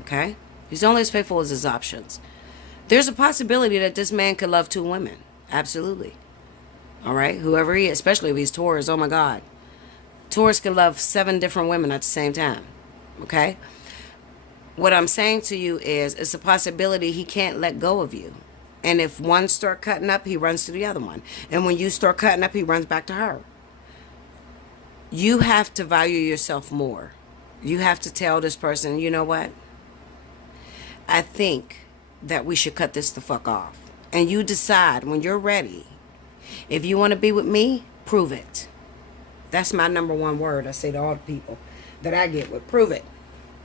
Okay? He's only as faithful as his options. There's a possibility that this man could love 2 women. Absolutely. All right? Whoever he is, especially if he's Taurus. Oh, my God. Taurus can love 7 different women at the same time. Okay? What I'm saying to you is, it's a possibility he can't let go of you. And if one start cutting up, he runs to the other one. And when you start cutting up, he runs back to her. You have to value yourself more. You have to tell this person, you know what? I think that we should cut this the fuck off. And you decide when you're ready. If you want to be with me, prove it. That's my number one word I say to all the people that I get with. Prove it.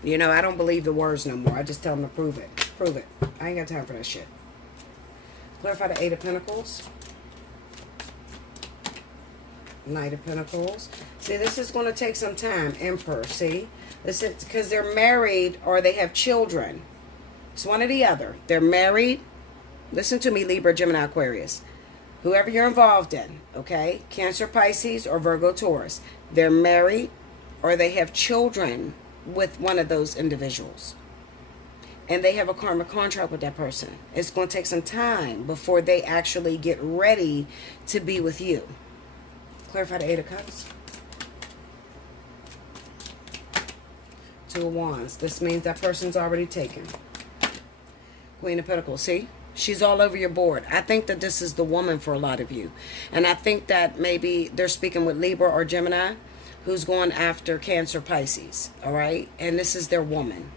You know, I don't believe the words no more. I just tell them to prove it. Prove it. I ain't got time for that shit. Clarify the Eight of Pentacles. Knight of Pentacles. See, this is going to take some time. Emperor, see? This is because they're married or they have children. It's one or the other. They're married. Listen to me, Libra, Gemini, Aquarius. Whoever you're involved in, okay? Cancer, Pisces, or Virgo, Taurus. They're married or they have children with one of those individuals. And they have a karmic contract with that person. It's going to take some time before they actually get ready to be with you. Clarify the Eight of Cups. Two of Wands. This means that person's already taken. Queen of Pentacles. See? She's all over your board. I think that this is the woman for a lot of you. And I think that maybe they're speaking with Libra or Gemini who's going after Cancer, Pisces. All right? And this is their woman.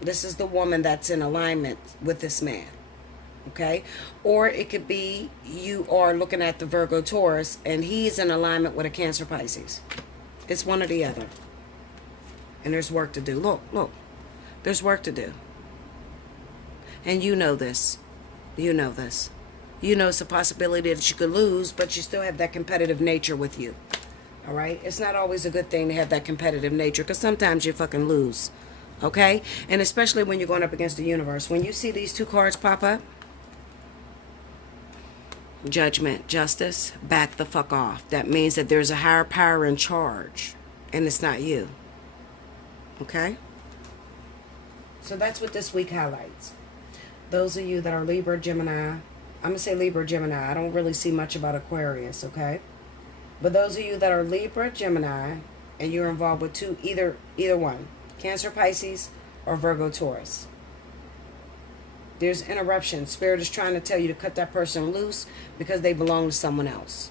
This is the woman that's in alignment with this man. Okay? Or it could be you are looking at the Virgo Taurus and he's in alignment with a Cancer Pisces. It's one or the other. And there's work to do. Look, look. There's work to do. And you know this. You know this. You know it's a possibility that you could lose, but you still have that competitive nature with you. All right? It's not always a good thing to have that competitive nature because sometimes you fucking lose. Okay? And especially when you're going up against the universe. When you see these two cards pop up, Judgment, Justice, back the fuck off. That means that there's a higher power in charge. And it's not you. Okay? So that's what this week highlights. Those of you that are Libra, Gemini. I'm going to say Libra, Gemini. I don't really see much about Aquarius, okay? But those of you that are Libra, Gemini, and you're involved with either one. Cancer, Pisces, or Virgo, Taurus. There's interruption. Spirit is trying to tell you to cut that person loose because they belong to someone else.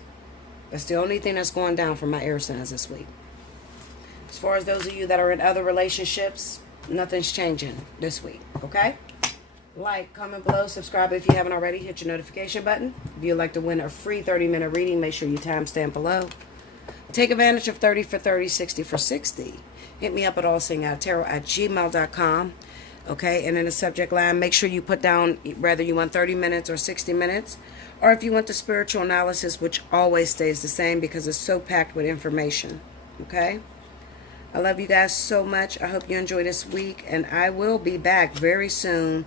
That's the only thing that's going down for my air signs this week. As far as those of you that are in other relationships, nothing's changing this week, okay? Like, comment below, subscribe if you haven't already, hit your notification button. If you'd like to win a free 30-minute reading, make sure you timestamp below. Take advantage of 30 for 30, 60 for 60. Hit me up at allseeingeyetarot@gmail.com. Okay, and in the subject line, make sure you put down whether you want 30 minutes or 60 minutes, or if you want the spiritual analysis, which always stays the same because it's so packed with information. Okay? I love you guys so much. I hope you enjoy this week, and I will be back very soon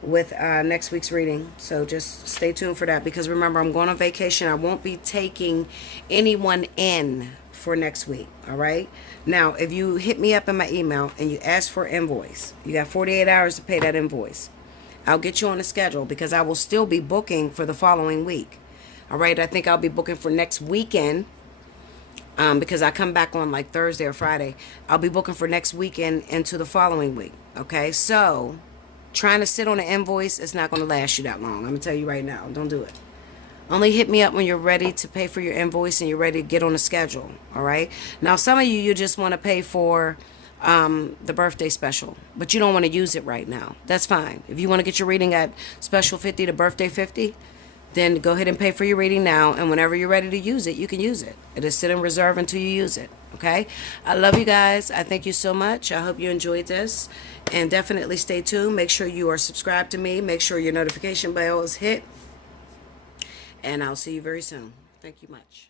with next week's reading. So just stay tuned for that because remember, I'm going on vacation. I won't be taking anyone in for next week. All right? Now, if you hit me up in my email and you ask for an invoice, you got 48 hours to pay that invoice. I'll get you on the schedule because I will still be booking for the following week. All right? I think I'll be booking for next weekend because I come back on like Thursday or Friday. I'll be booking for next weekend into the following week. Okay? So trying to sit on an invoice is not going to last you that long. I'm going to tell you right now. Don't do it. Only hit me up when you're ready to pay for your invoice and you're ready to get on the schedule. All right? Now, some of you just want to pay for the birthday special, but you don't want to use it right now. That's fine. If you want to get your reading at special 50 to birthday 50, then go ahead and pay for your reading now. And whenever you're ready to use it, you can use it. It is sit in reserve until you use it. Okay? I love you guys. I thank you so much. I hope you enjoyed this. And definitely stay tuned. Make sure you are subscribed to me. Make sure your notification bell is hit. And I'll see you very soon. Thank you much.